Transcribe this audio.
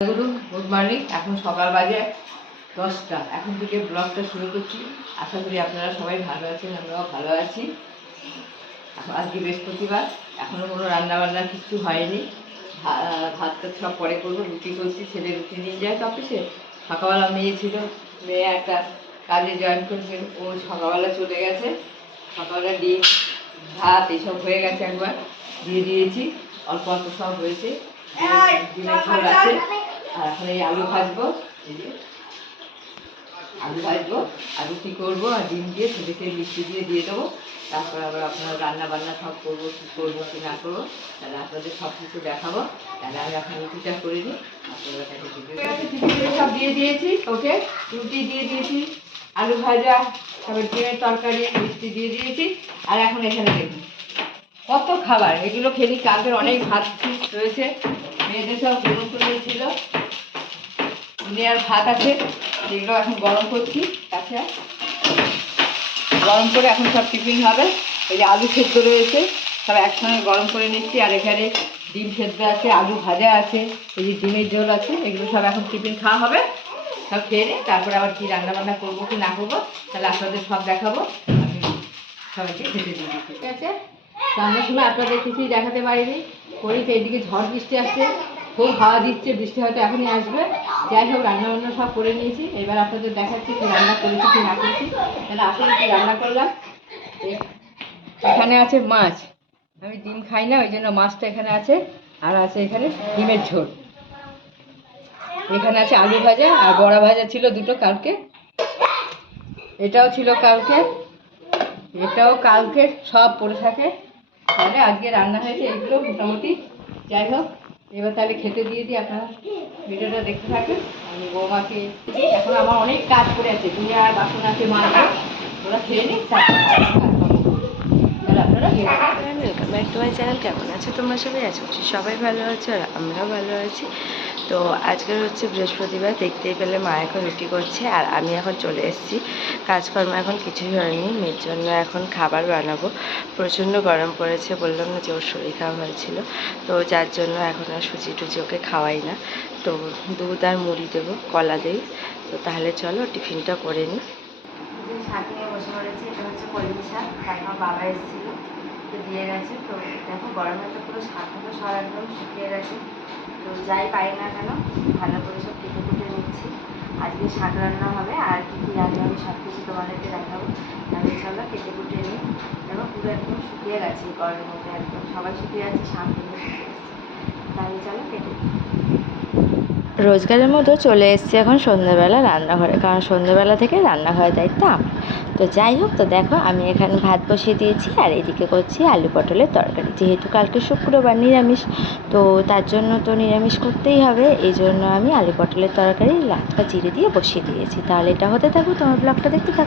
Good morning. এখন সকাল বাজে 10টা। এখন থেকে ব্লগটা শুরু করছি। আশা করি আপনারা সবাই ভালো আছেন, আমরাও ভালো আছি। আজকে বৃহস্পতিবার, এখনও কোনো রান্নাবান্না কিছু হয়নি। ভাতটা সব পরে করবো। রুটি করছি, ছেলে রুটি নিয়ে যায় তো অফিসে। সকালবেলা মেয়ে ছিল, মেয়ে একটা কাজে জয়েন করেছে, ও সকালবেলা চলে গেছে। সকালবেলা ডিম ভাত এসব হয়ে গেছে, একবার দিয়ে দিয়েছি, অল্প অল্প সব হয়েছে। ডিমের ঝোল আছে। আর এখন এই আলু ভাজবো, এই যে আলু ভাজবো আর রুটি করবো, আর ডিম দিয়ে ছেলেকে মিষ্টি দিয়ে দেবো। তারপর আবার আপনারা রান্না বান্না সব করবো, কী করবো কি না করবো, তাহলে আপনাদের সব কিছু দেখাবো। তাহলে আমি এখন রুটিটা করে নিই, আপনারা টিফিনে সব দিয়ে দিয়েছি। ওকে রুটি দিয়ে দিয়েছি, আলু ভাজা, তারপর ডিমের তরকারি, মিষ্টি দিয়ে দিয়েছি। আর এখন এখানে দেখুন কত খাবার, এগুলো খেলি। কালকের অনেক ভাত রয়েছে, মেয়েদের সব গরম করে ছিল, আর ভাত আছে, যেগুলো এখন গরম করছি। কাছে গরম করে এখন সব টিফিন হবে। এই যে আলু সেদ্ধ রয়েছে, সব একসঙ্গে গরম করে নিচ্ছি। আর এখানে ডিম সেদ্ধ আছে, আলু ভাজা আছে, এই যে ডিমের ঝোল আছে, এগুলো সব এখন টিফিন খাওয়া হবে। সব খেয়ে নিই, তারপরে আবার কী রান্নাবান্না করবো কি না করবো, তাহলে আপনাদের সব দেখাবো। আমি সবাইকে খেতে দিয়ে দিচ্ছি, ঠিক আছে। রান্নার সময় আপনাদের কিছুই দেখাতে পারিনি। করেছে এইদিকে ঝড় বৃষ্টি আসছে, খুব হাওয়া দিচ্ছে, বৃষ্টি হয়তো এখনই আসবে। যাই হোক রান্নাবান্না সব করে নিয়েছি, এবার আপনাদের দেখাচ্ছি কী রান্না করেছি কি না করেছি। তাহলে আসলে কী রান্না করলাম। এখানে আছে মাছ, আমি ডিম খাই না, ওই জন্য মাছটা এখানে আছে। আর আছে এখানে ডিমের ঝোল, এখানে আছে আলু ভাজা, আর বড়া ভাজা ছিল দুটো কালকে, এটাও ছিল কালকে, এটাও কালকে, সব পড়ে থাকে। তাহলে আজকে রান্না হয়েছে এগুলো মোটামুটি। যাই হোক এবার তাহলে খেতে দিয়ে দিই, আপনারা ভিডিওটা দেখতে থাকেন। আমি বৌমাকে এখন আমার অনেক কাজ করে আছে, দুনিয়া আর বাসন আছে, মা ওরা খেয়ে নিই, তাহলে আপনারা welcome back to my channel. কেমন আছো তোমরা সবাই? আছো সবাই ভালো আছো, আর আমরাও ভালো আছি। তো আজকের হচ্ছে বৃহস্পতিবার, দেখতেই পেলে মা এখন রুটি করছে, আর আমি এখন চলে এসেছি। কাজকর্ম এখন কিছুই হয়নি, মেয়ের জন্য এখন খাবার বানাবো। প্রচণ্ড গরম পড়েছে, বললাম না যে ওর শরীর খারাপ হয়েছিল, তো যার জন্য এখন আর সুজি টুজি ওকে খাওয়াই না। তো দুধ আর মুড়ি দেবো, কলা দিই। তো তাহলে চলো টিফিনটা করে নিই। যে শাক নিয়ে বসে পড়েছি, এটা হচ্ছে কলমি শাক, তারপর বাবা এসেছিলো তো দিয়ে গেছে। তো দেখো গরমে তো পুরো শাকগুলো সব একদম শুকিয়ে গেছে। তো যাই পাই না কেন ভালো করে সব কেটে কুটে নিচ্ছি। আজকে শাক রান্না হবে, আর কী কী রান্না আমি সব কিছু তোমাদেরকে দেখাবো। তাহলে চলো কেটে কুটে নিই। দেখো পুরো একদম শুকিয়ে গেছে গরমের মধ্যে, একদম সবাই শুকিয়ে যাচ্ছে, শাকগুলো শুকিয়ে যাচ্ছে। তাহলে চলো কেটে রোজগারের মতো চলে এসেছি এখন সন্ধ্যাবেলা রান্নাঘরে, কারণ সন্ধ্যাবেলা থেকে রান্নাঘরের দায়িত্ব আমার। তো যাই হোক, তো দেখো আমি এখানে ভাত বসিয়ে দিয়েছি, আর এদিকে করছি আলু পটলের তরকারি। যেহেতু কালকে শুক্রবার নিরামিষ, তো তার জন্য তো নিরামিষ করতেই হবে, এই জন্য আমি আলু পটলের তরকারি লাটকা জিরে দিয়ে বসিয়ে দিয়েছি। তাহলে এটা হতে থাকুক, তোমার ব্লগটা দেখতে থাকো।